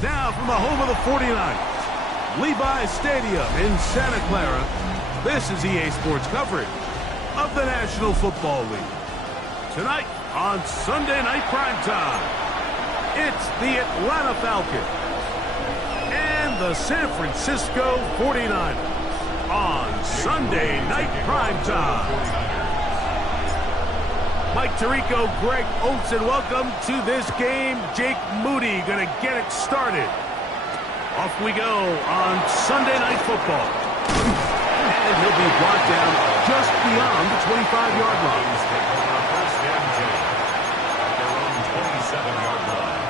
Now from the home of the 49ers, Levi's Stadium in Santa Clara, this is EA Sports coverage of the National Football League. Tonight on Sunday Night Primetime, it's the Atlanta Falcons and the San Francisco 49ers on Sunday Night Primetime. Mike Tirico, Greg Olsen, welcome to this game. Jake Moody going to get it started. Off we go on Sunday Night Football. And he'll be brought down just beyond the 25-yard line. First down 10 at their own 27-yard line.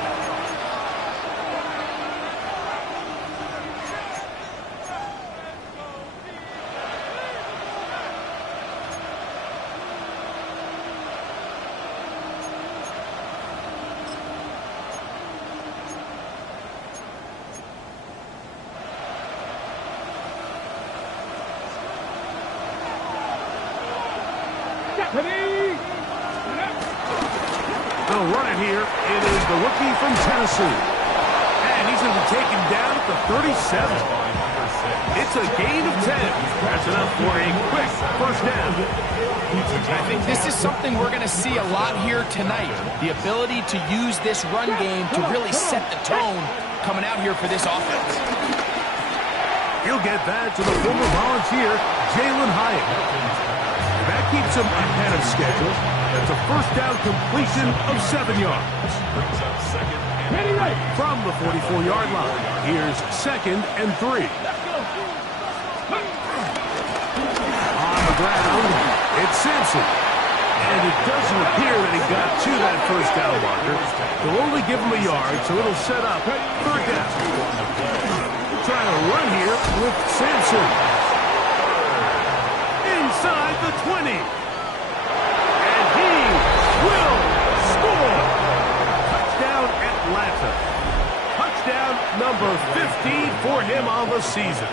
They'll run it here. It is the rookie from Tennessee. And he's going to be taken down at the 37. It's a gain of 10. That's enough for a quick first down. I think this is something we're going to see a lot here tonight. The ability to use this run game to really set the tone coming out here for this offense. He'll get that to the former Volunteer, Jalen Hyatt. That keeps him ahead of schedule. That's a first down completion of 7 yards. From the 44-yard line, here's 2nd and 3. On the ground, it's Sampson. And it doesn't appear that he got to that first down marker. They'll only give him a yard, so it'll set up 3rd down. Trying to run here with Sampson. Inside the 20. And he will score. Touchdown Atlanta. Touchdown number 15 for him on the season.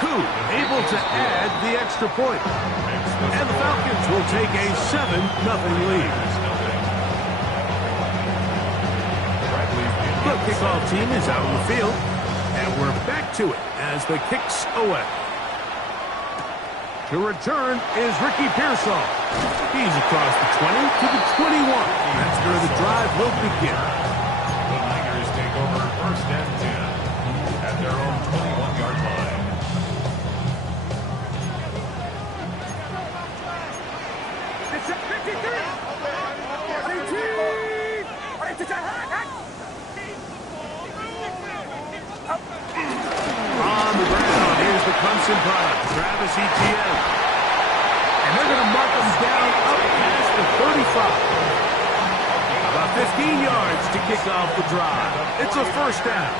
Koo able to add the extra point. And the Falcons will take a 7-0 lead. The kickoff team is out on the field. And we're back to it as the kick's away. To return is Ricky Pearsall. He's across the 20 to the 21. That's where the drive will begin. The Niners take over first and 10 at their own 21-yard line. On the ground, here's the Clemson product, Travis Etienne. And they're going to mark him down up past the 35. About 15 yards to kick off the drive. It's a first down.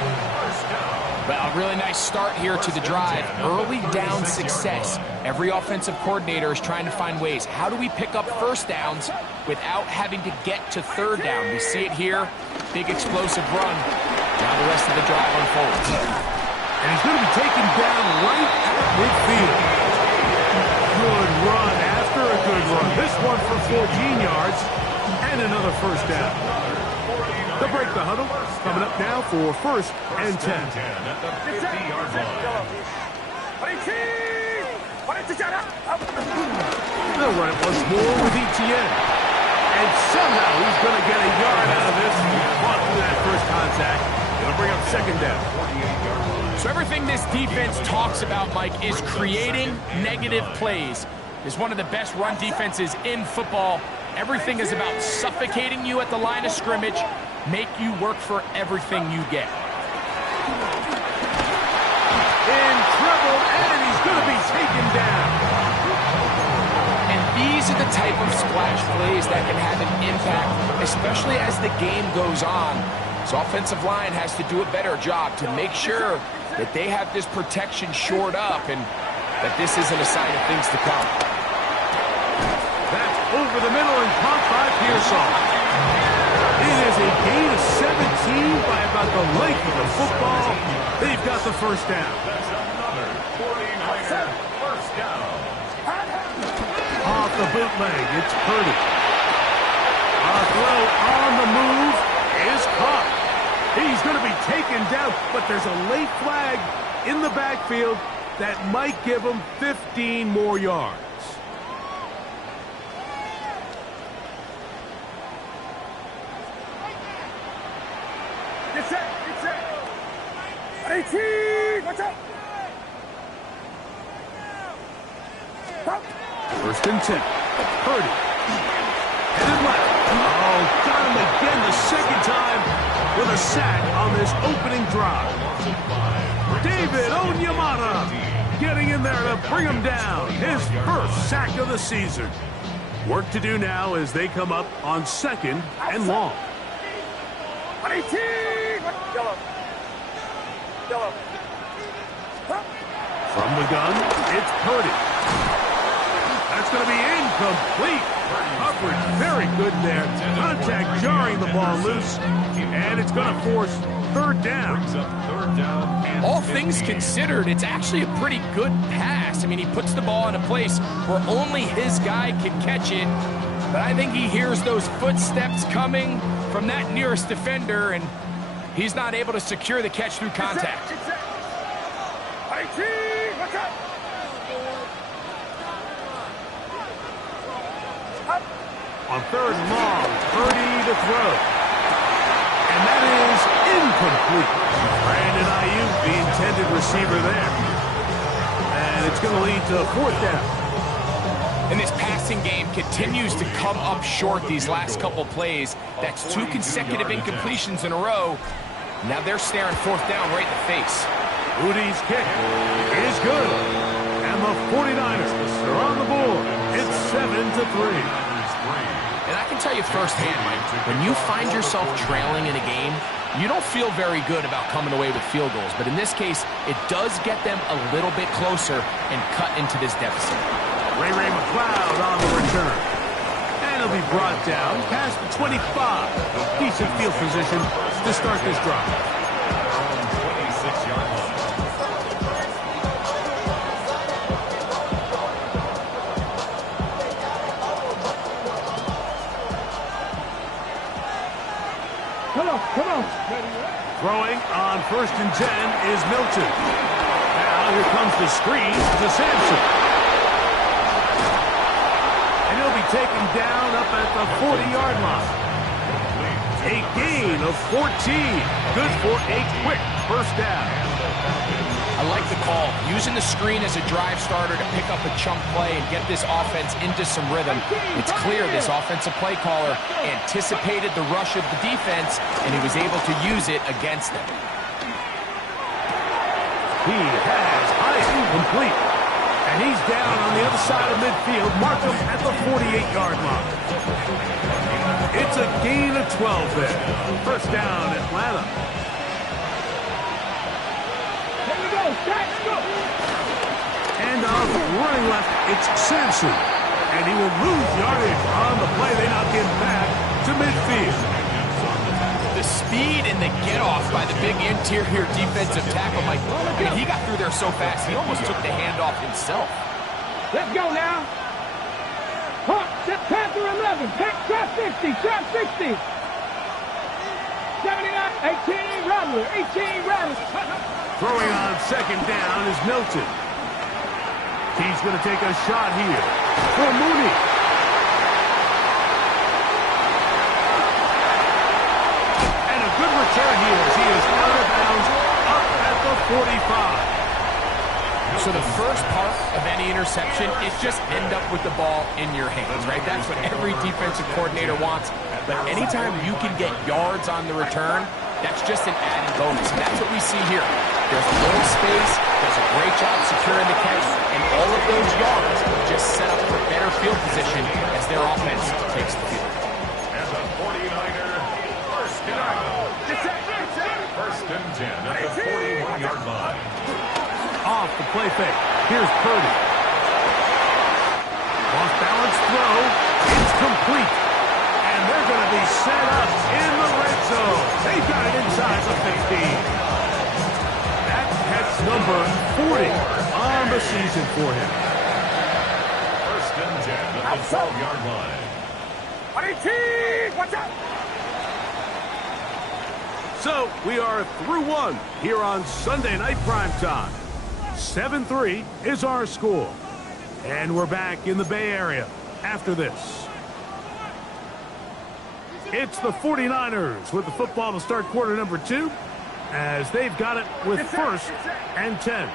Well, a really nice start here to the drive. Early down success. Every offensive coordinator is trying to find ways. How do we pick up first downs without having to get to 3rd down? We see it here. Big explosive run. Now the rest of the drive unfolds. And he's going to be taken down right at midfield. Good run after a good run. This one for 14 yards and another first down. They'll break the huddle. Coming up now for 1st and 10. At the 50-yard line. They'll run it once more with Etienne. And somehow he's going to get a yard out of this. Fought through that first contact. It'll bring up 2nd down. So everything this defense talks about, Mike, is creating negative plays. It's one of the best run defenses in football. Everything is about suffocating you at the line of scrimmage, make you work for everything you get. In trouble, and he's going to be taken down. And these are the type of splash plays that can have an impact, especially as the game goes on. So offensive line has to do a better job to make sure that they have this protection shored up and that this isn't a sign of things to come. That's over the middle and caught by Pearsall. It is a gain of 17 by about the length of the football. They've got the first down. That's another 49er first down. Off the bootleg, it's Purdy. A throw on the move is caught. He's going to be taken down, but there's a late flag in the backfield that might give him 15 more yards. Get set, get set. 18, watch out. First and 10. Purdy. Headed left. Oh, got him again the second time with a sack on this opening drive. David Onyemata getting in there to bring him down. His first sack of the season. Work to do now as they come up on 2nd and long. 18, yellow. Yellow. From the gun, it's Purdy. That's going to be incomplete. Coverage very good there. Contact jarring the ball loose. And it's going to force 3rd down. All things considered, it's actually a pretty good pass. I mean, he puts the ball in a place where only his guy can catch it. But I think he hears those footsteps coming from that nearest defender, and he's not able to secure the catch through contact. 18, watch out. On 3rd and long, Purdy to throw. And that is incomplete. Brandon Ayuk, the intended receiver there. And it's going to lead to 4th down. And this passing game continues to come up short these last couple plays. That's 2 consecutive incompletions in a row. Now they're staring 4th down right in the face. Rudy's kick is good. And the 49ers are on the board. It's 7-3. And I can tell you firsthand, Mike, when you find yourself trailing in a game, you don't feel very good about coming away with field goals. But in this case, it does get them a little bit closer and cut into this deficit. Ray McLeod on the return. And he'll be brought down past the 25. Decent field position to start this drive. 26-yard line. Come on. Throwing on 1st and 10 is Milton. Now here comes the screen to Sampson. And he'll be taken down up at the 40-yard line. A gain of 14. Good for a quick first down. I like the call. Using the screen as a drive starter to pick up a chunk play and get this offense into some rhythm. It's clear this offensive play caller anticipated the rush of the defense, and he was able to use it against them. He has high complete. And he's down on the other side of midfield. Mark him at the 48-yard line. It's a gain of 12 there. First down, Atlanta. And off running left, it's Sampson. And he will lose yardage on the play. They knock him back to midfield. The speed and the get-off by the big interior defensive tackle, Mike. I mean, he got through there so fast, he almost took the handoff himself. Let's go now. Hawk, set Panther 11. Trap 60, trap 60. 79, 18, Rattler, 18, Rattler. Throwing on 2nd down is Milton. He's going to take a shot here for Mooney. And a good return here as he is out of bounds up at the 45. So the first part of any interception is just end up with the ball in your hands, right? That's what every defensive coordinator wants. But anytime you can get yards on the return, that's just an added bonus. And that's what we see here. There's a little space, does a great job securing the catch, and all of those yards just set up for better field position as their offense takes the field. And the 49er first down. First and 10 at the 41-yard line. Off the play fake. Here's Purdy. Off balance throw. It's complete. And they're going to be set up in the red zone. They've got it inside the 15. That's number 40 on the season for him. First and 10 at the 12-yard line. Watch out! So we are through one here on Sunday Night Primetime. 7-3 is our score. And we're back in the Bay Area after this. It's the 49ers with the football to start quarter number 2, as they've got it with first and 10.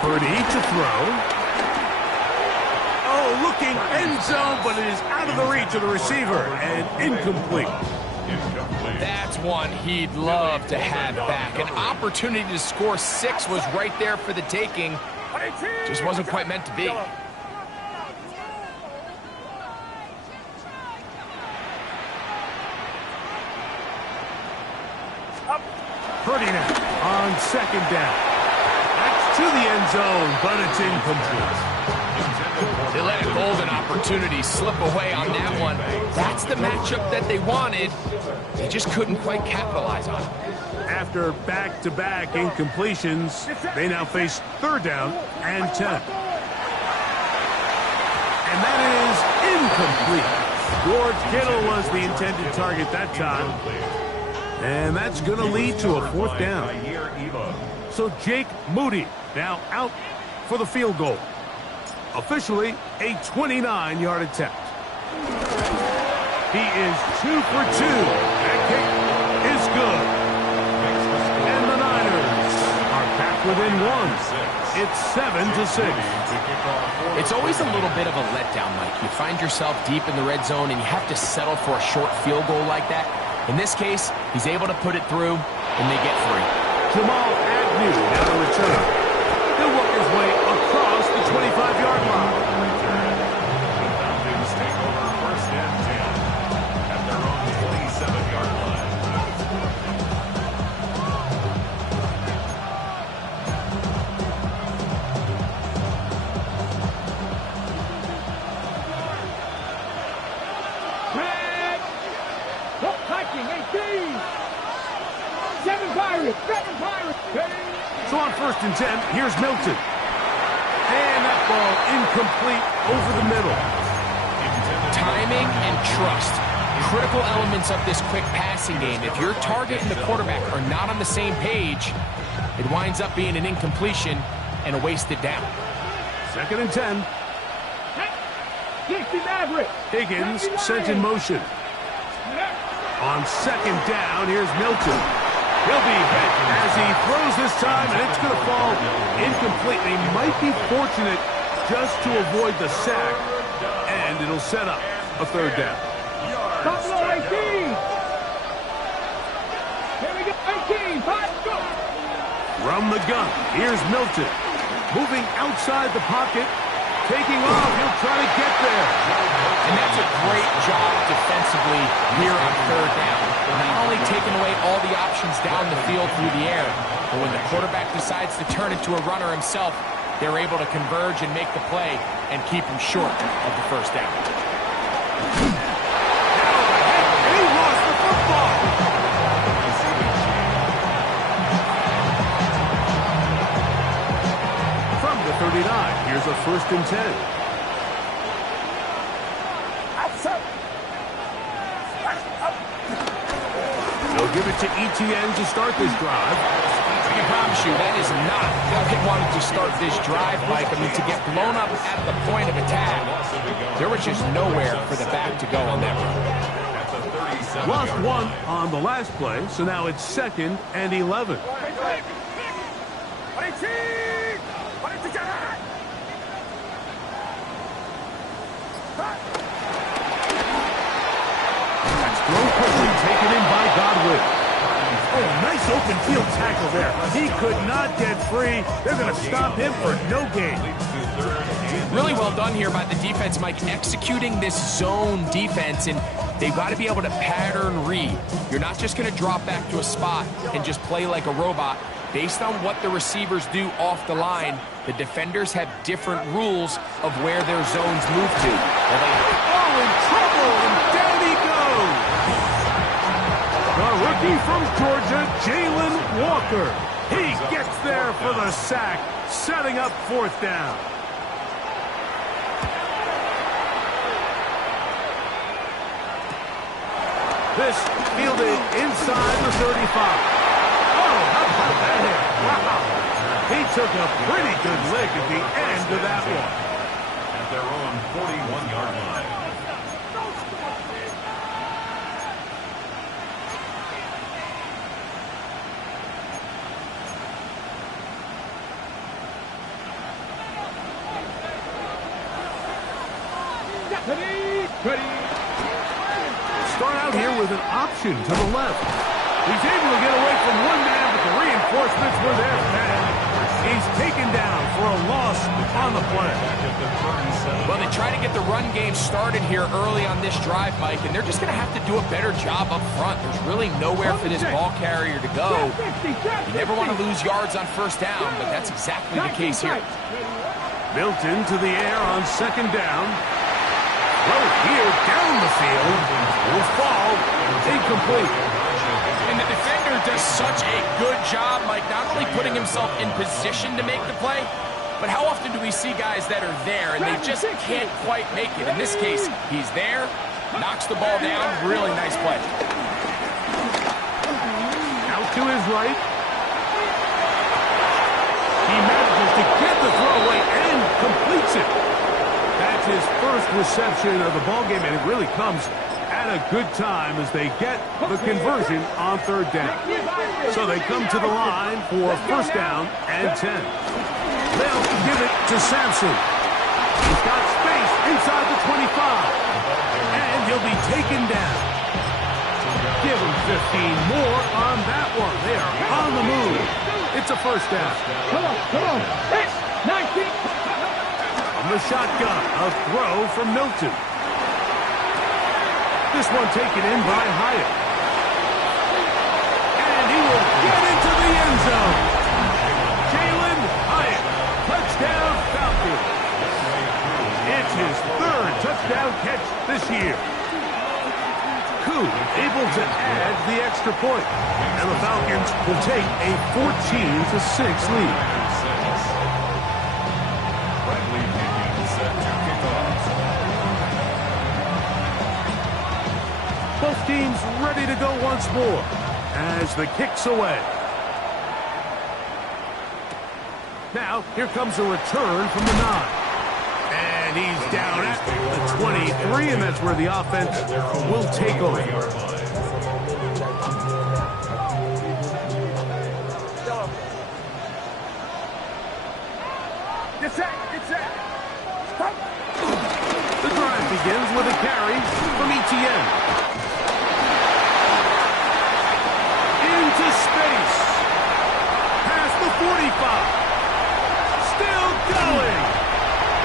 Purdy to throw. Oh, looking end zone, but it is out of the reach of the receiver and incomplete. That's one he'd love to have back. An opportunity to score 6 was right there for the taking. Just wasn't quite meant to be. Purdy now on second down. That's to the end zone, but it's incomplete. They let a golden opportunity slip away on that one. That's the matchup that they wanted. They just couldn't quite capitalize on it. After back-to-back incompletions, they now face third down and 10. And that is incomplete. George Kittle was the intended target that time. And that's going to lead to a fourth down. So Jake Moody now out for the field goal. Officially a 29-yard attempt. He is 2 for 2. That kick is good. And the Niners are back within 1. It's 7-6. It's always a little bit of a letdown, Mike. You find yourself deep in the red zone and you have to settle for a short field goal like that. In this case, he's able to put it through, and they get 3. Jamal Agnew now to return. He'll work his way across the 25-yard line. The Falcons take over first and 10 at their own 27-yard line. So on first and 10, here's Milton. And that ball incomplete over the middle. Timing and trust. Critical elements of this quick passing game. If your target and the quarterback are not on the same page, it winds up being an incompletion and a wasted down. Second and 10. Higgins sent in motion. On second down, here's Milton. He'll be hit as he throws this time, and it's going to fall incomplete. He might be fortunate just to avoid the sack, and it'll set up a third down. Buffalo 18. Here we go, 18. 5, go. From the gun, here's Milton. Moving outside the pocket, taking off. He'll try to get there. And that's a great job defensively here on third down. Not only taking away all the options down the field through the air, but when the quarterback decides to turn into a runner himself, they're able to converge and make the play and keep him short of the first down. And he lost the football. From the 39, here's a first and 10. They'll give it to Etienne to start this drive. I can promise you that is not how they wanted to start this drive, Mike. I mean, to get blown up at the point of attack, there was just nowhere for the back to go on that run. Lost one on the last play, so now it's second and 11. That's thrown quickly, taken in by Godwin. Oh, nice open field tackle there. He could not get free. They're going to stop him for no gain. Really well done here by the defense, Mike, executing this zone defense. And They've got to be able to pattern read. You're not just going to drop back to a spot and just play like a robot. Based on what the receivers do off the line, the defenders have different rules of where their zones move to. Oh, in trouble, and down he goes. The rookie from Georgia, Jalen Walker. He gets there for the sack, setting up 4th down. This fielded inside the 35. Oh, how about that hit? Wow. He took a pretty good lick at the end of that one. At their own 41-yard line. Start out here with an option to the left. He's able to get away from one man, but the reinforcements were there. And he's taken down for a loss on the play. Well, they try to get the run game started here early on this drive, Mike, and they're just going to have to do a better job up front. There's really nowhere for this ball carrier to go. You never want to lose yards on 1st down, but that's exactly the case here. Milton to the air on 2nd down. Throw here down the field. Will fall. Incomplete. And the defender does such a good job, Mike, not only putting himself in position to make the play, but how often do we see guys that are there and they just can't quite make it? In this case, he's there, knocks the ball down. Really nice play. Out to his right. He manages to get the throw away and completes it. That's his first reception of the ballgame, and it really comes at a good time as they get the conversion on 3rd down. So they come to the line for 1st down and 10. They'll give it to Sampson. He's got space inside the 25. And he'll be taken down. Give him 15 more on that one. They are on the move. It's a 1st down. Come on. It's 19. On the shotgun, a throw from Milton. This one taken in by Hyatt. And he will get into the end zone. Jalen Hyatt, touchdown Falcons. It's his 3rd touchdown catch this year. Koo able to add the extra point. And the Falcons will take a 14-6 lead. Both teams ready to go once more as the kick's away. Now, here comes a return from the 9. And he's down at the 23, and that's where the offense will take over. The drive begins with a carry from Etienne. Into space. Past the 45. Still going.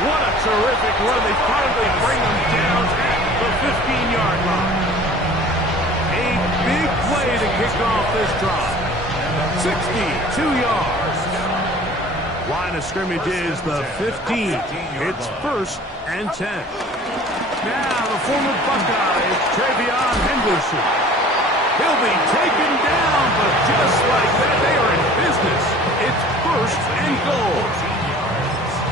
What a terrific run. They finally bring them down at the 15-yard line. A big play to kick off this drive. 62 yards. Line of scrimmage is the 15. It's 1st and 10. Now the former Buckeye is Travion Henderson. He'll be taken down, but just like that, they are in business. It's 1st and goal.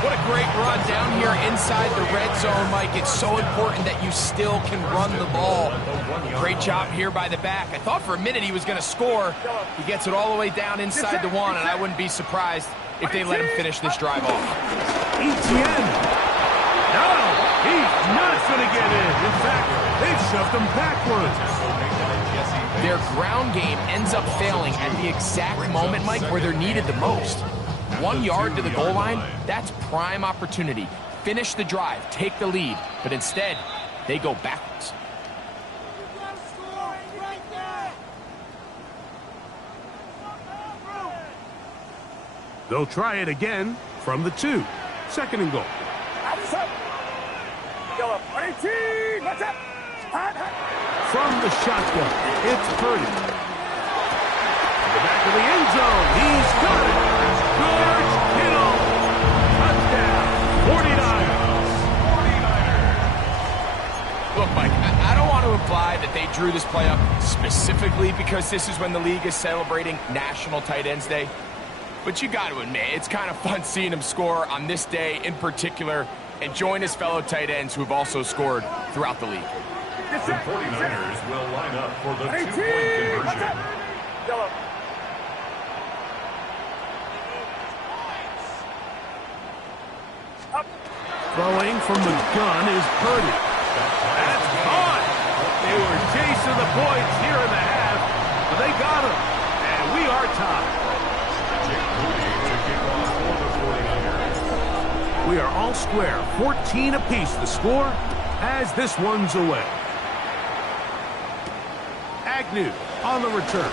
What a great run down here inside the red zone, Mike. It's so important that you still can run the ball. Great job here by the back. I thought for a minute he was going to score. He gets it all the way down inside the 1, and I wouldn't be surprised if they let him finish this drive off. Etienne. No, he's not going to get in. In fact, they've shoved him backwards. Their ground game ends up failing at the exact moment, Mike, where they're needed the most. 1 yard to the goal line, that's prime opportunity. Finish the drive, take the lead, but instead, they go backwards. They'll try it again from the 2. 2nd and goal. From the shotgun, it's Purdy. To the back of the end zone, he's got it. George Kittle. Touchdown, 49ers. Look, Mike, I don't want to imply that they drew this play up specifically because this is when the league is celebrating National Tight Ends Day. But you got to admit, it's kind of fun seeing him score on this day in particular and join his fellow tight ends who have also scored throughout the league. The 49ers will line up for the two-point conversion. Throwing from the gun is Purdy. That's caught. They were chasing the points here in the half, but they got him. And we are tied. We are all square, 14 apiece the score as this one's away. Agnew on the return.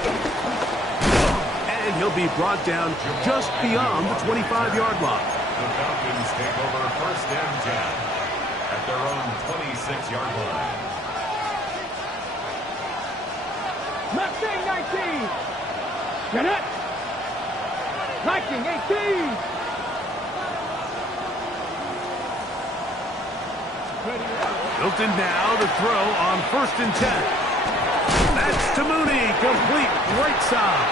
And he'll be brought down just beyond the 25-yard line. The Falcons take over first and 10 at their own 26-yard line. Mustang 19. Get it. Viking 18. Hilton now to throw on first and 10. That's to Mooney, complete right side.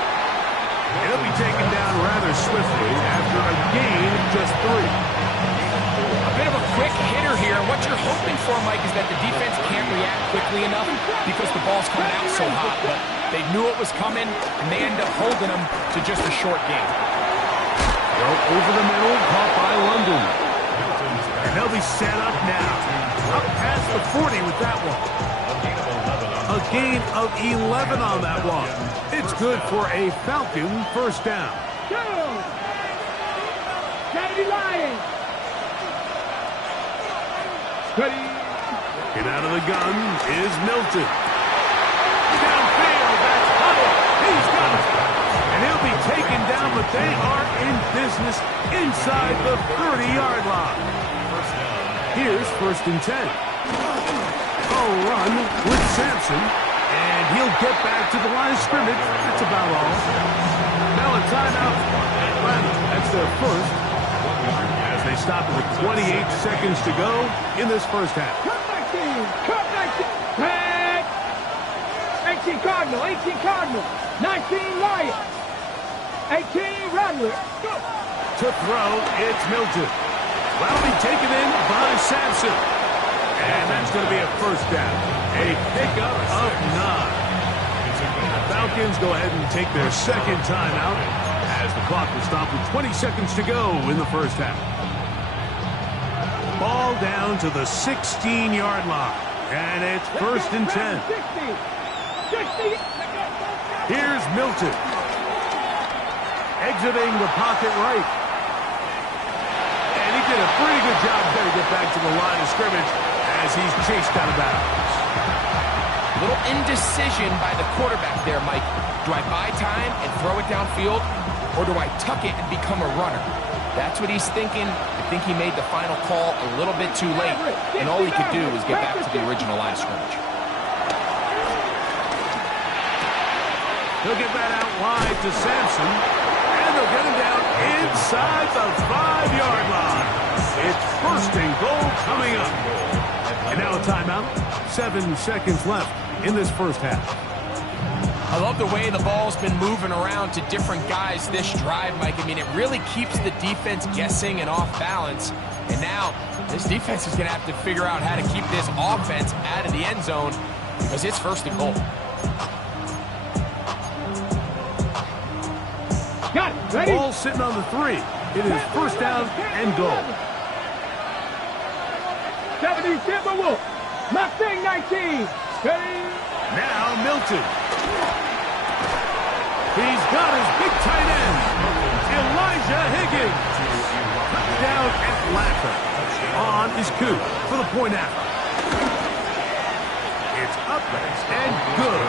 He'll be taken down rather swiftly after a gain of just 3. A bit of a quick hitter here. What you're hoping for, Mike, is that the defense can't react quickly enough because the ball's coming out so hot. But they knew it was coming, and they end up holding them to just a short gain. Well, over the middle, caught by London. And they'll be set up now. Up past the 40 with that one. A gain of 11 on that one. It's good for a Falcon first down. Go! Kennedy Lions. Steady. Get out of the gun is Milton. Downfield, that's Huddle. He's got it. And he'll be taken down, but they are in business inside the 30-yard line. Here's first and 10. A run with Sampson, and he'll get back to the line of scrimmage. That's about all. Now a timeout. Atlanta, that's their first. As they stop with 28 seconds to go in this first half. Cut 19. Cut 19. Head. 18 Cardinal. 18 Cardinal. 19 Lions. 18 Rattler. Go. To throw, it's Milton. That'll be taken in by Sampson. And that's going to be a first down. A pickup of 9. The Falcons go ahead and take their second timeout as the clock will stop with 20 seconds to go in the first half. Ball down to the 16-yard line. And it's first and 10. 60. Here's Milton. Exiting the pocket right. Did a pretty good job trying to get back to the line of scrimmage as he's chased out of bounds. A little indecision by the quarterback there, Mike. Do I buy time and throw it downfield, or do I tuck it and become a runner? That's what he's thinking. I think he made the final call a little bit too late, and all he could do was get back to the original line of scrimmage. He'll get that out wide to Sampson, and they'll get him down inside the 5-yard line. It's first and goal coming up. And now a timeout. 7 seconds left in this first half. I love the way the ball's been moving around to different guys this drive, Mike. I mean, it really keeps the defense guessing and off balance. And now this defense is going to have to figure out how to keep this offense out of the end zone because it's first and goal. Got it. Ready? Ball sitting on the 3. It is first down and goal. 70 Timberwolf. Mustang 19. Ready? Now Milton. He's got his big tight end. Elijah Higgins. Touchdown Atlanta. On is Coop for the point after. It's up and good.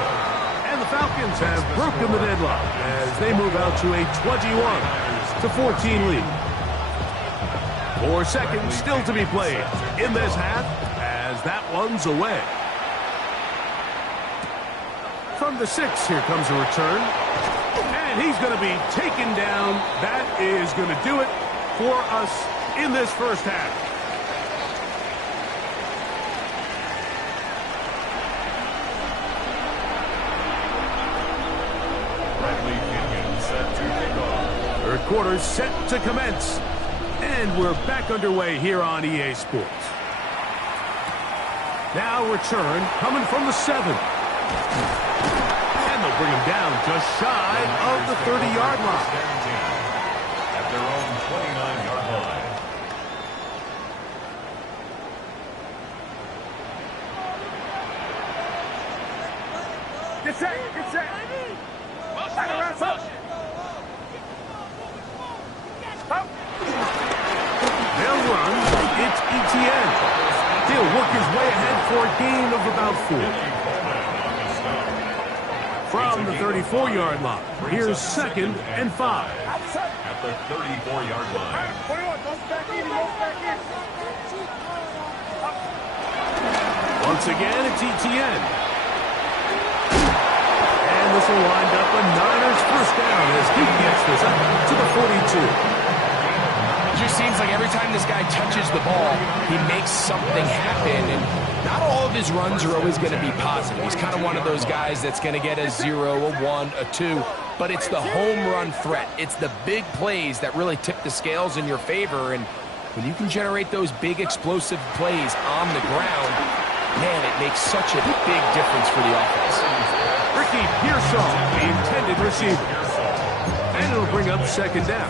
And the Falcons have broken the deadlock as they move out to a 21-14 lead. 4 seconds still to be played in this half as that one's away. From the 6, here comes a return. And he's going to be taken down. That is going to do it for us in this first half. Third quarter set to commence. And we're back underway here on EA Sports. Now return coming from the 7. And they'll bring him down just shy of the 30-yard line. At their own 29-yard line. Get set, get set. Back around, up. They'll run. It's ETN. He'll work his way ahead for a gain of about 4. From the 34-yard line, here's 2nd and 5. At the 34-yard line. Once again, it's ETN. And this will wind up a Niners first down as he gets this up to the 42. It just seems like every time this guy touches the ball, he makes something happen, and not all of his runs are always going to be positive. He's kind of one of those guys that's going to get a 0, a 1, a 2, but it's the home run threat. It's the big plays that really tip the scales in your favor, and when you can generate those big explosive plays on the ground, man, it makes such a big difference for the offense. Ricky Pearsall, the intended receiver. And it'll bring up 2nd down.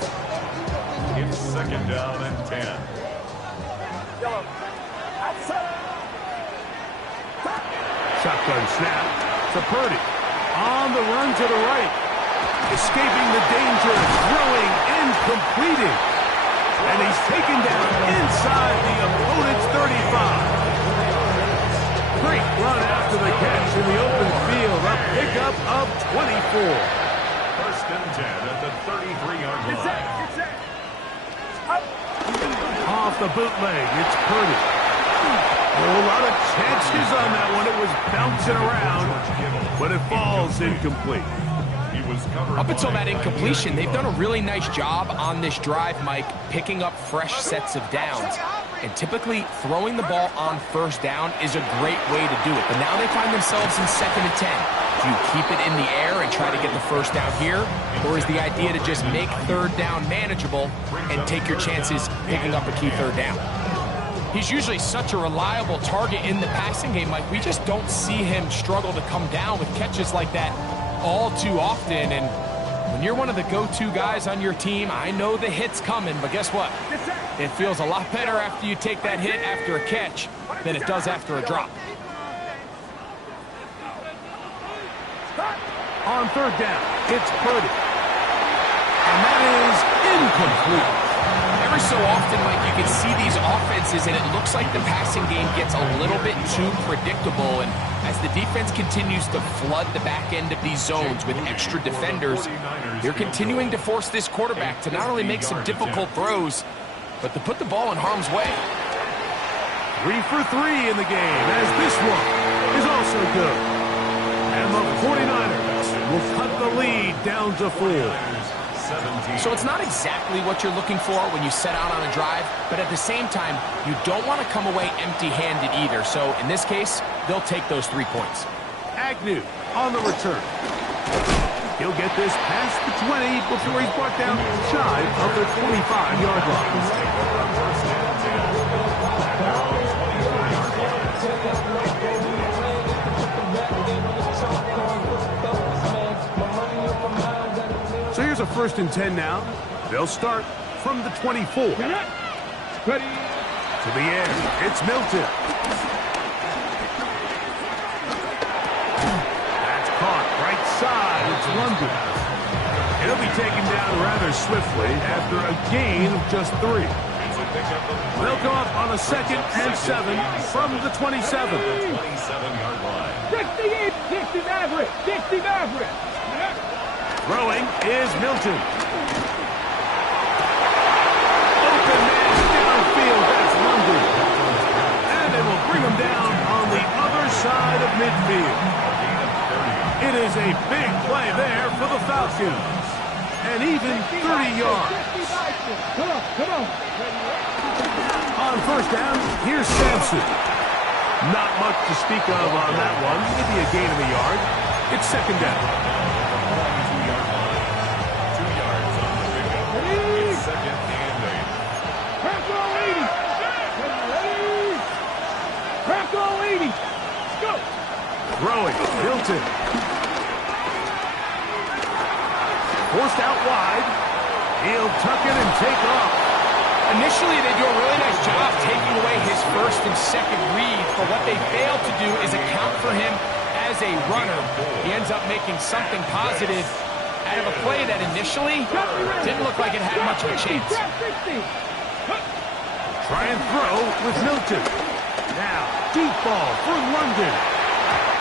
It's 2nd down and 10. Shotgun snap to Purdy. On the run to the right. Escaping the danger, throwing and completing. And he's taken down inside the opponent's 35. Great run after the catch in the open field. A pickup of 24. 1st and 10 at the 33-yard line. Off the bootleg, it's Purdy. A lot of chances on that one. It was bouncing around, but it falls incomplete. Up until that incompletion, they've done a really nice job on this drive, Mike, picking up fresh sets of downs. And typically, throwing the ball on 1st down is a great way to do it. But now they find themselves in 2nd and 10. Do you keep it in the air and try to get the 1st down here? Or is the idea to just make 3rd down manageable and take your chances picking up a key 3rd down? He's usually such a reliable target in the passing game, Mike. We just don't see him struggle to come down with catches like that all too often. And when you're one of the go-to guys on your team, I know the hit's coming, but guess what? It feels a lot better after you take that hit after a catch than it does after a drop. On 3rd down, it's Purdy. And that is incomplete. Every so often, Mike, you can see these offenses, and it looks like the passing game gets a little bit too predictable. And as the defense continues to flood the back end of these zones with extra defenders, they're continuing to force this quarterback to not only make some difficult throws, but to put the ball in harm's way. 3 for 3 in the game, as this one is also good. And the 49ers will cut the lead down to 4. So it's not exactly what you're looking for when you set out on a drive, but at the same time, you don't want to come away empty-handed either. So in this case, they'll take those 3 points. Agnew on the return. He'll get this past the 20 before he's brought down shy of the 25-yard line. So here's a 1st and 10 now. They'll start from the 24. Ready? To the air, it's Milton. That's caught right side. It's London. He'll be taken down rather swiftly after a gain of just 3. They'll go up on a 2nd and 7 from the 27. 27-yard line. 60 average. 60 average. Throwing is Milton. Open man downfield, that's London. And it will bring him down on the other side of midfield. It is a big play there for the Falcons. And even 30 yards. Come on. On first down, here's Sampson. Not much to speak of on that one. Maybe a gain of a yard. It's second down. 2 yards on the pickup. It's second and 8. Crack all 80. Crack all 80. Let's go. Throwing, Hilton. Forced out wide. He'll tuck it and take off. Initially, they do a really nice job taking away his first and second read, but what they fail to do is account for him as a runner. He ends up making something positive out of a play that initially didn't look like it had much of a chance. Try and throw with Milton. Now, deep ball for London.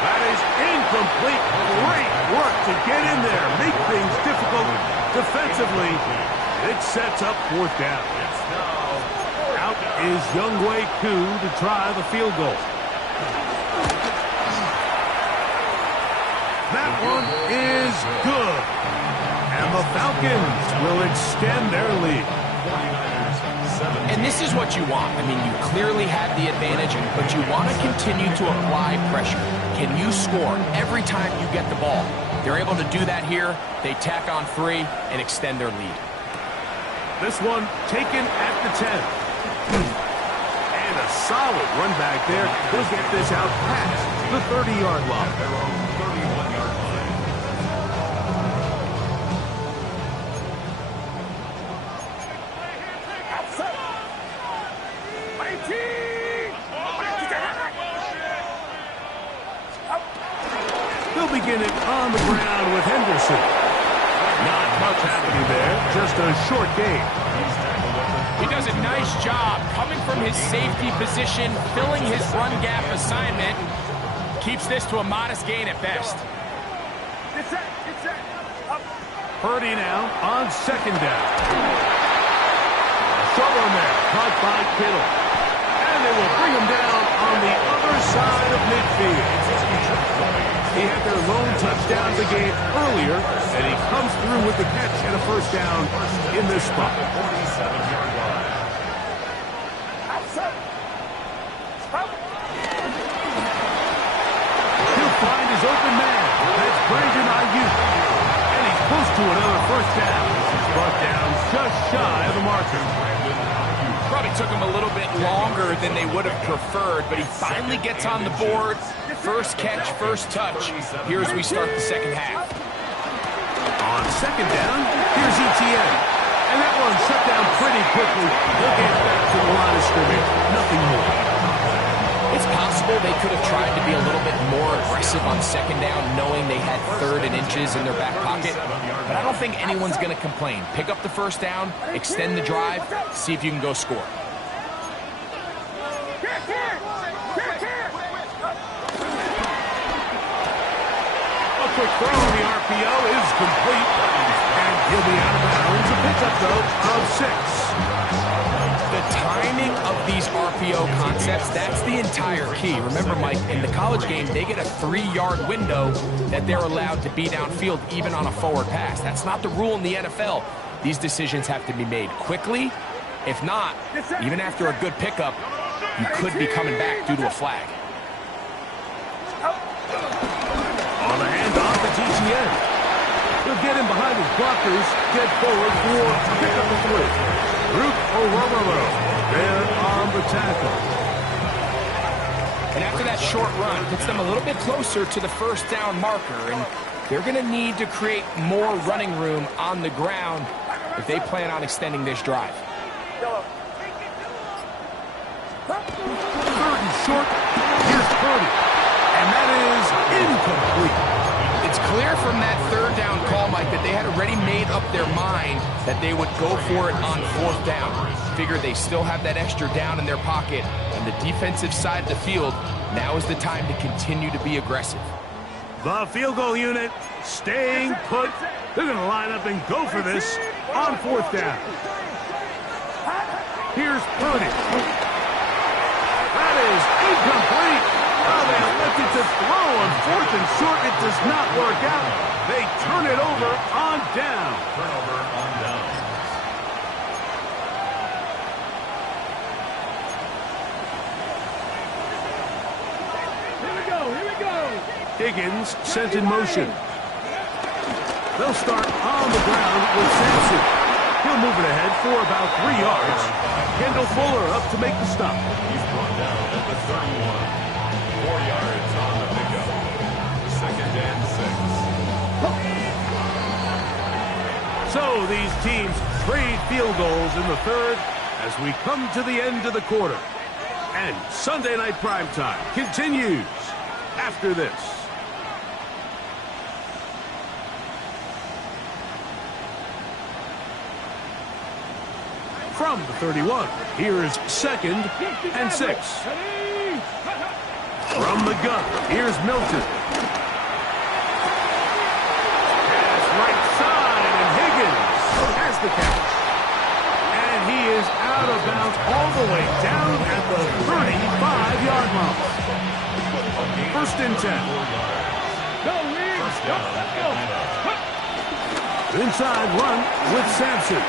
That is incomplete. Great work to get in there. Make things difficult defensively. It sets up fourth down. Out is Younghoe Koo to try the field goal. That one is good. And the Falcons will extend their lead. And this is what you want. I mean, you clearly have the advantage, but you want to continue to apply pressure. Can you score every time you get the ball? They're able to do that here. They tack on 3 and extend their lead. This one taken at the 10. And a solid run back there. They'll get this out past the 30-yard line. 31-yard line. They'll begin it on the ground with Henderson. Not much happening there, just a short gain. He does a nice job coming from his safety position, filling his run gap assignment. Keeps this to a modest gain at best. Purdy now on second down. Short one there, caught by Kittle. And they will bring him down on the other side of midfield. He had their lone touchdown of the game earlier, and he comes through with the catch and a first down in this spot. 47-yard line. He'll find his open man. That's Brandon Ayuk. And he's close to another first down. Brought down just shy of the marker. Probably took him a little bit longer than they would have preferred, but he finally gets on the board. First catch, first touch. Here as we start the second half. On second down, here's ETN. And that one shut down pretty quickly. He'll get back to the line of scrimmage. Nothing more. It's possible they could have tried to be a little bit more aggressive on second down, knowing they had 3rd and inches in their back pocket. But I don't think anyone's going to complain. Pick up the first down, extend the drive, see if you can go score. A quick throw on the RPO is complete. And he'll be out of bounds. A pickup, though, of 6. The timing of these RPO concepts, that's the entire key. Remember, Mike, in the college game, they get a 3-yard window that they're allowed to be downfield even on a forward pass. That's not the rule in the NFL. These decisions have to be made quickly. If not, even after a good pickup, you could be coming back due to a flag. On the handoff, it's ETN. He'll get him behind his blockers, get forward for pickup of 3. Root O'Romero there on the tackle. And after that short run, puts them a little bit closer to the first down marker, and they're going to need to create more running room on the ground if they plan on extending this drive. 3rd and short, here's Purdy. And that is incomplete. It's clear from that 3rd down call, Mike, that they had already made up their mind that they would go for it on 4th down. Figure they still have that extra down in their pocket. On the defensive side of the field, now is the time to continue to be aggressive. The field goal unit staying put. They're going to line up and go for this on 4th down. Here's Purdy. That is incomplete. Oh, they attempted to throw on 4th and short. It does not work out. They turn it over on down. Turnover on downs. Here we go, here we go. Higgins sent in motion. They'll start on the ground with Sampson. He'll move it ahead for about 3 yards. Kendall Fuller up to make the stop. He's brought down at the 31. 4 yards on the pickup. 2nd and 6. So these teams trade field goals in the third as we come to the end of the quarter. And Sunday Night Primetime continues after this. From the 31, here's 2nd and 6. From the gun, here's Milton. Pass right side, and Higgins has the catch. And he is out of bounds all the way down at the 35-yard line. 1st and 10. Go, Lee. Go. Inside run with Sampson.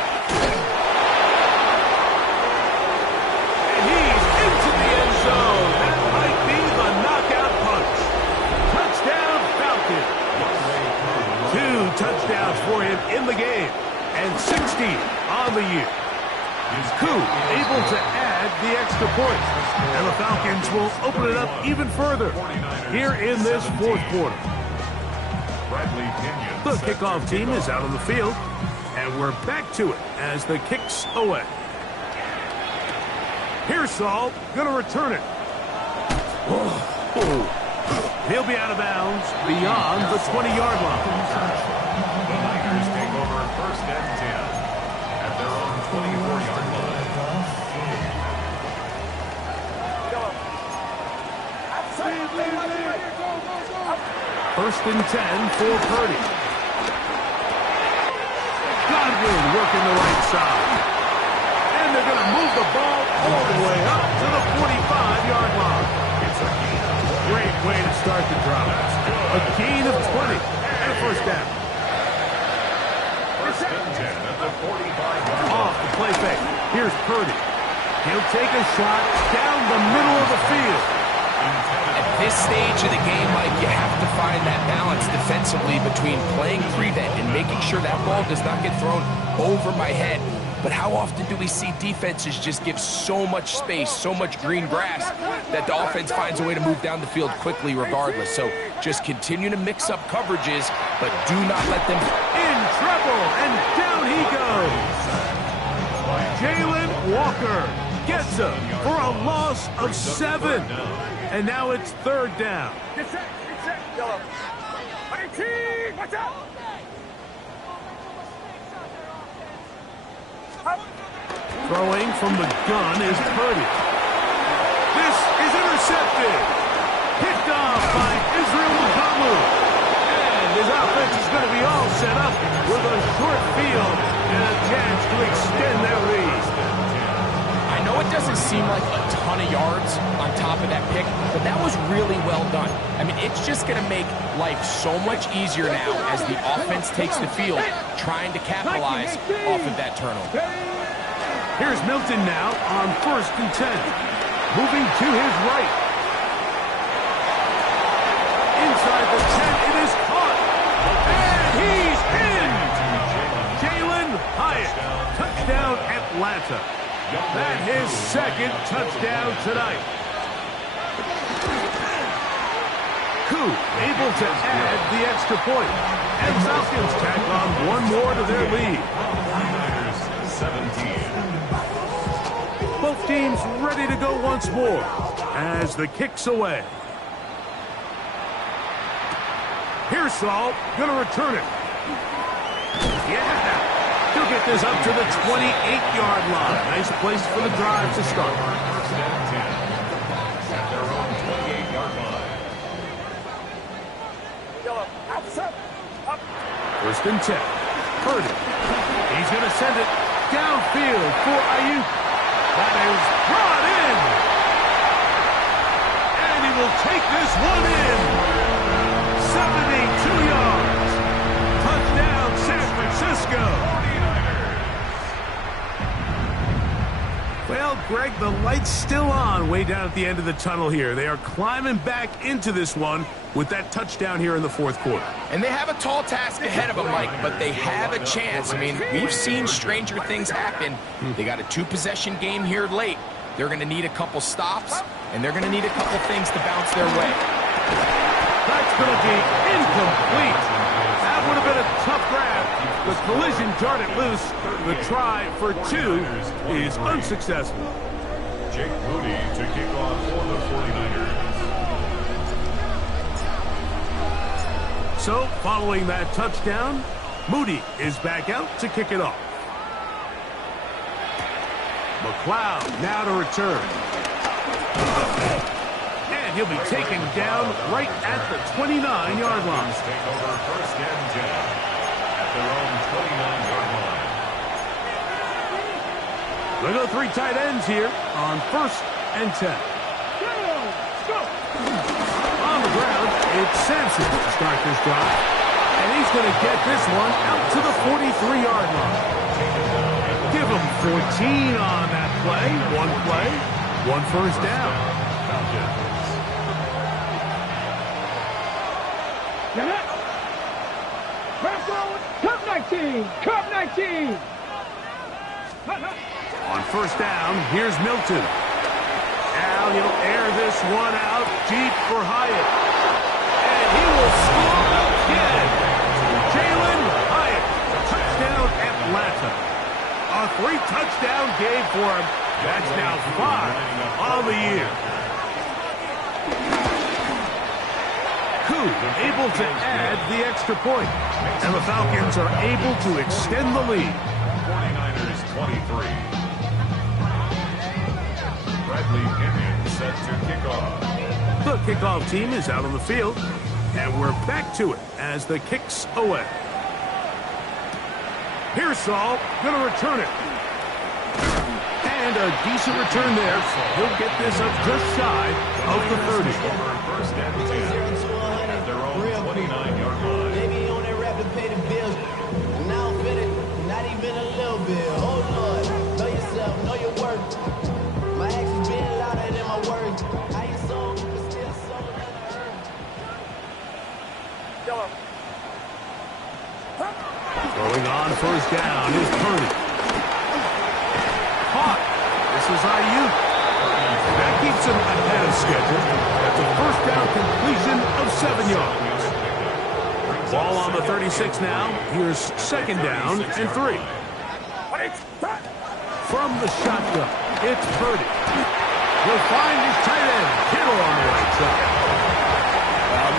And he's into the end zone. That might be the knockout punch. Touchdown, Falcons. 2 touchdowns for him in the game. And 16 on the year. Koo able to add the extra point. And the Falcons will open it up even further here in this 4th quarter. The kickoff team is out on the field, and we're back to it as the kick's away. Pearsall gonna return it. He'll be out of bounds beyond the 20-yard line. The Niners take over 1st and 10 at their own 24-yard line. First and 10 for Purdy. Godwin working the right side. And they're going to move the ball all the way up to the 45-yard line. Great way to start the drive. A gain of 20 and a 1st down. 1st and 10 at the 45-yard line. Off the play fake. Here's Purdy. He'll take a shot down the middle of the field. At this stage of the game, Mike, you have to find that balance defensively between playing prevent and making sure that ball does not get thrown over my head. But how often do we see defenses just give so much space, so much green grass, that the offense finds a way to move down the field quickly regardless? So just continue to mix up coverages, but do not let them... In trouble, and down he goes. Jalen Walker gets him for a loss of 7. And now it's 3rd down. Get set. Yellow. 18. Watch out. Throwing from the gun is Purdy. This is intercepted. Picked off by Israel Muhammad. And his offense is going to be all set up with a short field and a chance to extend their lead. I know it doesn't seem like a ton of yards on top of that pick, but that was really well done. I mean, it's just going to make life so much easier now as the offense takes the field, trying to capitalize off of that turnover. Here's Milton now on 1st and 10. Moving to his right. Inside the 10, it is caught. And he's in! Jalen Hyatt. Touchdown, Atlanta. That his 2nd touchdown tonight. Koo able to add the extra point. And Falcons tack on 1 more to their lead. 17. Both teams ready to go once more as the kick's away. Pearsall gonna return it. Yeah! He'll get this up to the 28-yard line. Nice place for the drive to start. 1st and 10 at their own 28-yard line. 1st and 10. Purdy. He's gonna send it downfield for Ayuk. That is brought in. And he will take this one in. 72 yards. Touchdown, San Francisco. Well, Greg, the light's still on way down at the end of the tunnel here. They are climbing back into this one with that touchdown here in the fourth quarter. And they have a tall task ahead of them, Mike, but they have a chance. I mean, we've seen stranger things happen. They got a two-possession game here late. They're going to need a couple stops, and they're going to need a couple things to bounce their way. That's going to be incomplete. That would have been a tough grab. The collision jarred it loose. The try for two is unsuccessful. Jake Moody to kick off for the 49ers. So, following that touchdown, Moody is back out to kick it off. McLeod now to return. And he'll be taken down right at the 29-yard line. Take over first and 10 at their own 29-yard line. We'll go three tight ends here on first and 10. Go! On the ground, it's Sampson to start this drive. And he's going to get this one out to the 43-yard line. Give him 14 on that play. One first down. Cup 19! Cup 19! On first down, here's Milton. Now he'll air this one out deep for Hyatt. And he will score again. Jalen Hyatt, touchdown Atlanta. A 3-touchdown game for him. That's now 5 on the year. Koo able to add the extra point. And the Falcons are able to extend the lead. 49ers 23. Bradley Pinion set to kick off. The kickoff team is out on the field, and we're back to it as the kick's away. Pearsall going to return it. And a decent return there. He'll get this up just shy of the 30. First and 10 at their own 29-yard line. Baby on that rap to pay the bills. And I don't feel it, not even a little bit. Oh Lord, know yourself, know your worth. My actions being louder than my words. I ain't sold, but still sold on the earth. Going on first down is Purdy. Caught. This is Ayuk. That keeps him ahead of schedule. That's a first down completion of 7 yards. Ball on the 36 now. Here's second down and 3. From the shotgun, it's Purdy. He'll find his tight end, Kittle on the right side.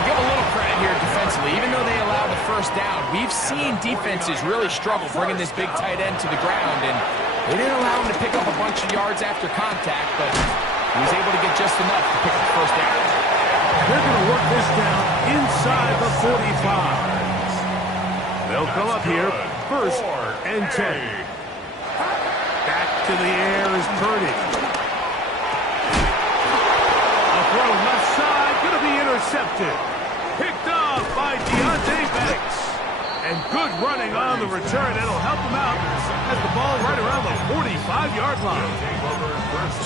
Give a little credit here defensively. Even though they allowed the first down, we've seen defenses really struggle bringing this big tight end to the ground, and they didn't allow him to pick up a bunch of yards after contact, but he was able to get just enough to pick up the first down. They're going to work this down inside the 45. They'll come up here first and 10. Back to the air is Purdy. A throw left side, going to be intercepted. Picked off by Deontay Banks. And good running on the return. It'll help him out as the ball right around the 45-yard line.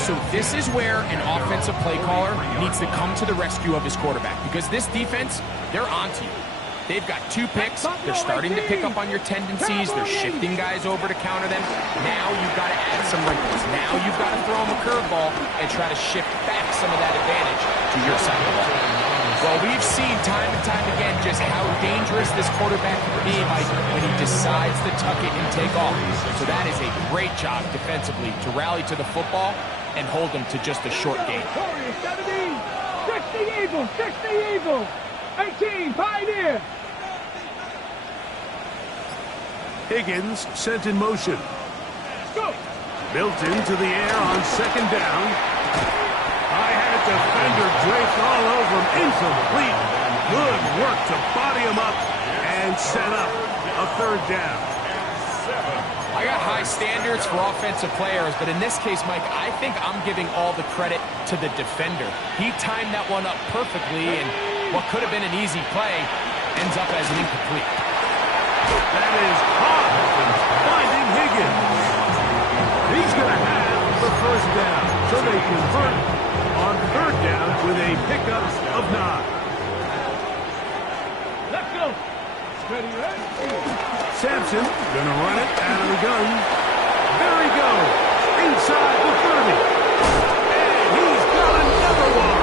So this is where an offensive play caller needs to come to the rescue of his quarterback, because this defense, they're onto you. They've got 2 picks. They're starting to pick up on your tendencies. They're shifting guys over to counter them. Now you've got to add some wrinkles. Now you've got to throw them a curveball and try to shift back some of that advantage to your side of the ball. Well, we've seen time and time again just how dangerous this quarterback can be, Mike, when he decides to tuck it and take off. So that is a great job defensively to rally to the football and hold them to just a short game. 60 Eagles, 60 Eagles, 18 Pioneer. Higgins sent in motion. Go. Milton to the air on second down. I had a defender draped all over him. Incomplete. Good work to body him up and set up a third down. I got high standards for offensive players, but in this case, Mike, I think I'm giving all the credit to the defender. He timed that one up perfectly, and what could have been an easy play ends up as an incomplete. That is caught, finding Higgins. He's going to have the first down, so they convert on third down with a pickup of 9. Let's go. Ready, ready. Sampson going to run it out of the gun. There he goes, inside the 30. And he's got another one.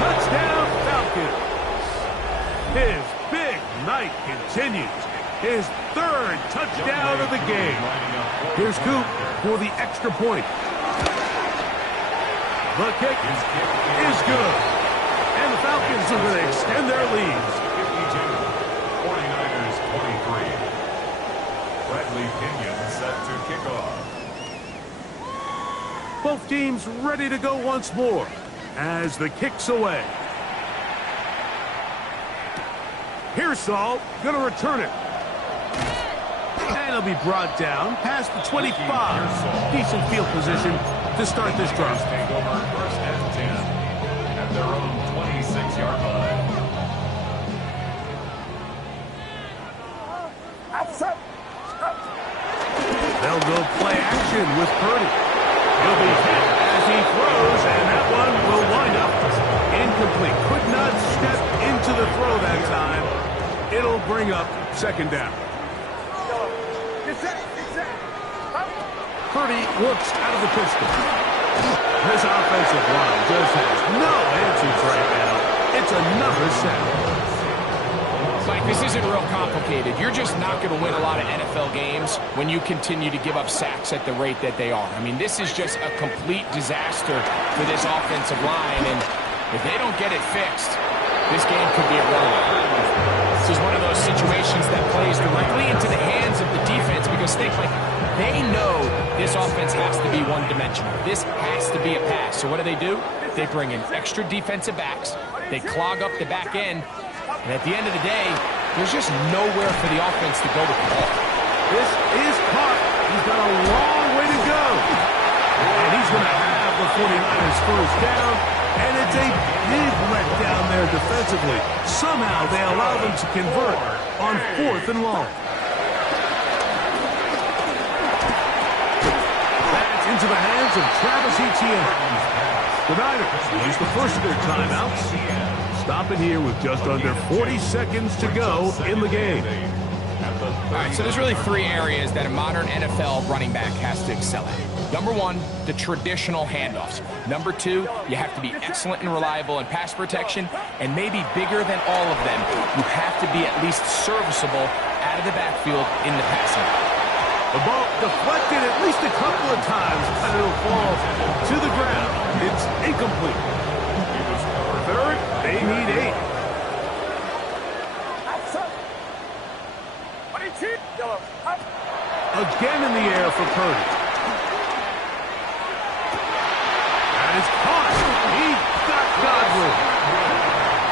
Touchdown, Falcons. His big night continues. His third touchdown of the game. Here's Coop for the extra point. The kick is good. And the Falcons are going to extend their lead. 49ers 23. Bradley Pinion set to kick off. Both teams ready to go once more as the kick's away. Here's Saul, going to return it. And he'll be brought down past the 25. Decent field position to start this drive. Take over first and 10 at their own 26-yard line. They'll go play action with Purdy. He'll be hit as he throws, and that one will wind up incomplete. Could not step into the throw that time. It'll bring up second down. Purdy looks out of the pistol. This offensive line just has no answers right now. It's another sack. Mike, this isn't real complicated. You're just not going to win a lot of NFL games when you continue to give up sacks at the rate that they are. I mean, this is just a complete disaster for this offensive line, and if they don't get it fixed, this game could be a runaway. This is one of those situations that plays directly into the hands of the defense because think, like, they know this offense has to be one-dimensional. This has to be a pass. So what do? They bring in extra defensive backs. They clog up the back end. And at the end of the day, there's just nowhere for the offense to go with the ball. This is caught. He's got a long way to go. And he's going to have the 49ers first down. And it's a big letdown there defensively. Somehow they allow them to convert on 4th and long. That's into the hands of Travis Etienne. The Niners use the first of their timeouts. Stop it here with just under 40 seconds to go in the game. All right, so there's really 3 areas that a modern NFL running back has to excel at. Number 1, the traditional handoffs. Number 2, you have to be excellent and reliable in pass protection. And maybe bigger than all of them, you have to be at least serviceable out of the backfield in the passing game. The ball deflected at least a couple of times, and it'll fall to the ground. It's incomplete. Third, they need 8. Again in the air for Purdy. That is caught. He got Godwin.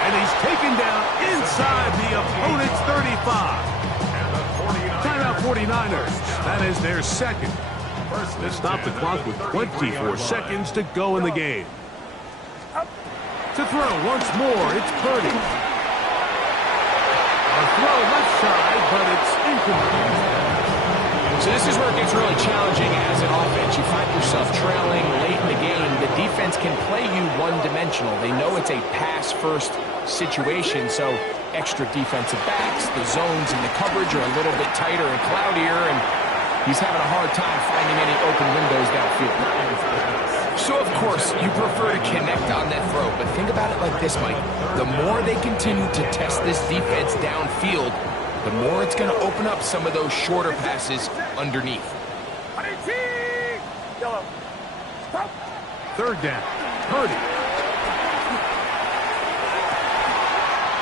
And he's taken down inside the opponent's 35. Timeout 49ers. That is their second. They stop the clock with 24 seconds to go in the game. To throw once more, it's Purdy. A throw left side, but it's incomplete. So this is where it gets really challenging as an offense. You find yourself trailing late in the game. The defense can play you one-dimensional. They know it's a pass-first situation, so extra defensive backs, the zones and the coverage are a little bit tighter and cloudier, and he's having a hard time finding any open windows downfield. So, of course, you prefer to connect on that throw, but think about it like this, Mike. The more they continue to test this defense downfield, the more it's going to open up some of those shorter passes underneath. Third down. Purdy.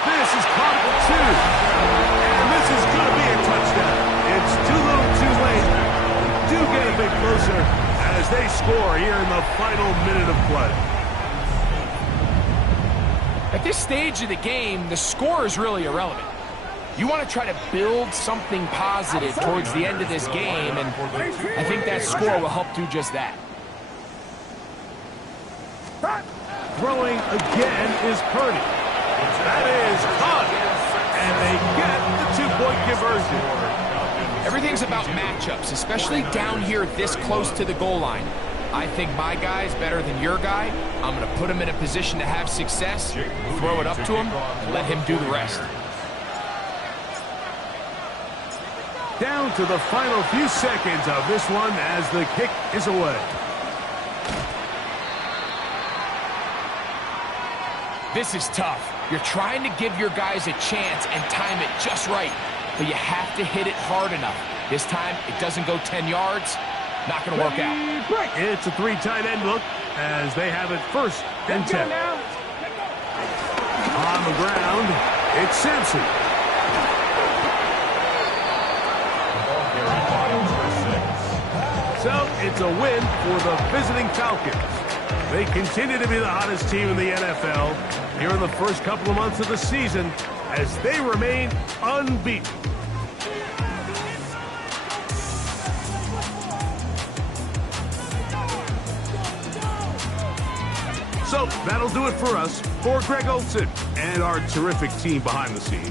This is caught for 2. And this is going to be a touchdown. It's too little too late. Do get a bit closer as they score here in the final minute of play. At this stage of the game, the score is really irrelevant. You want to try to build something positive towards the end of this game, and I think that score will help do just that. Throwing again is Purdy. That is caught. And they get the two-point conversion. Everything's about matchups, especially down here this close to the goal line. I think my guy's better than your guy. I'm going to put him in a position to have success, throw it up to him, and let him do the rest. Down to the final few seconds of this one as the kick is away. This is tough. You're trying to give your guys a chance and time it just right, but you have to hit it hard enough. This time, it doesn't go 10 yards. Not going to work out. It's a 3 tight end look as they have it first and 10. On the ground, it's Simpson. So it's a win for the visiting Falcons. They continue to be the hottest team in the NFL here in the first couple of months of the season as they remain unbeaten. So that'll do it for us. For Greg Olson and our terrific team behind the scenes.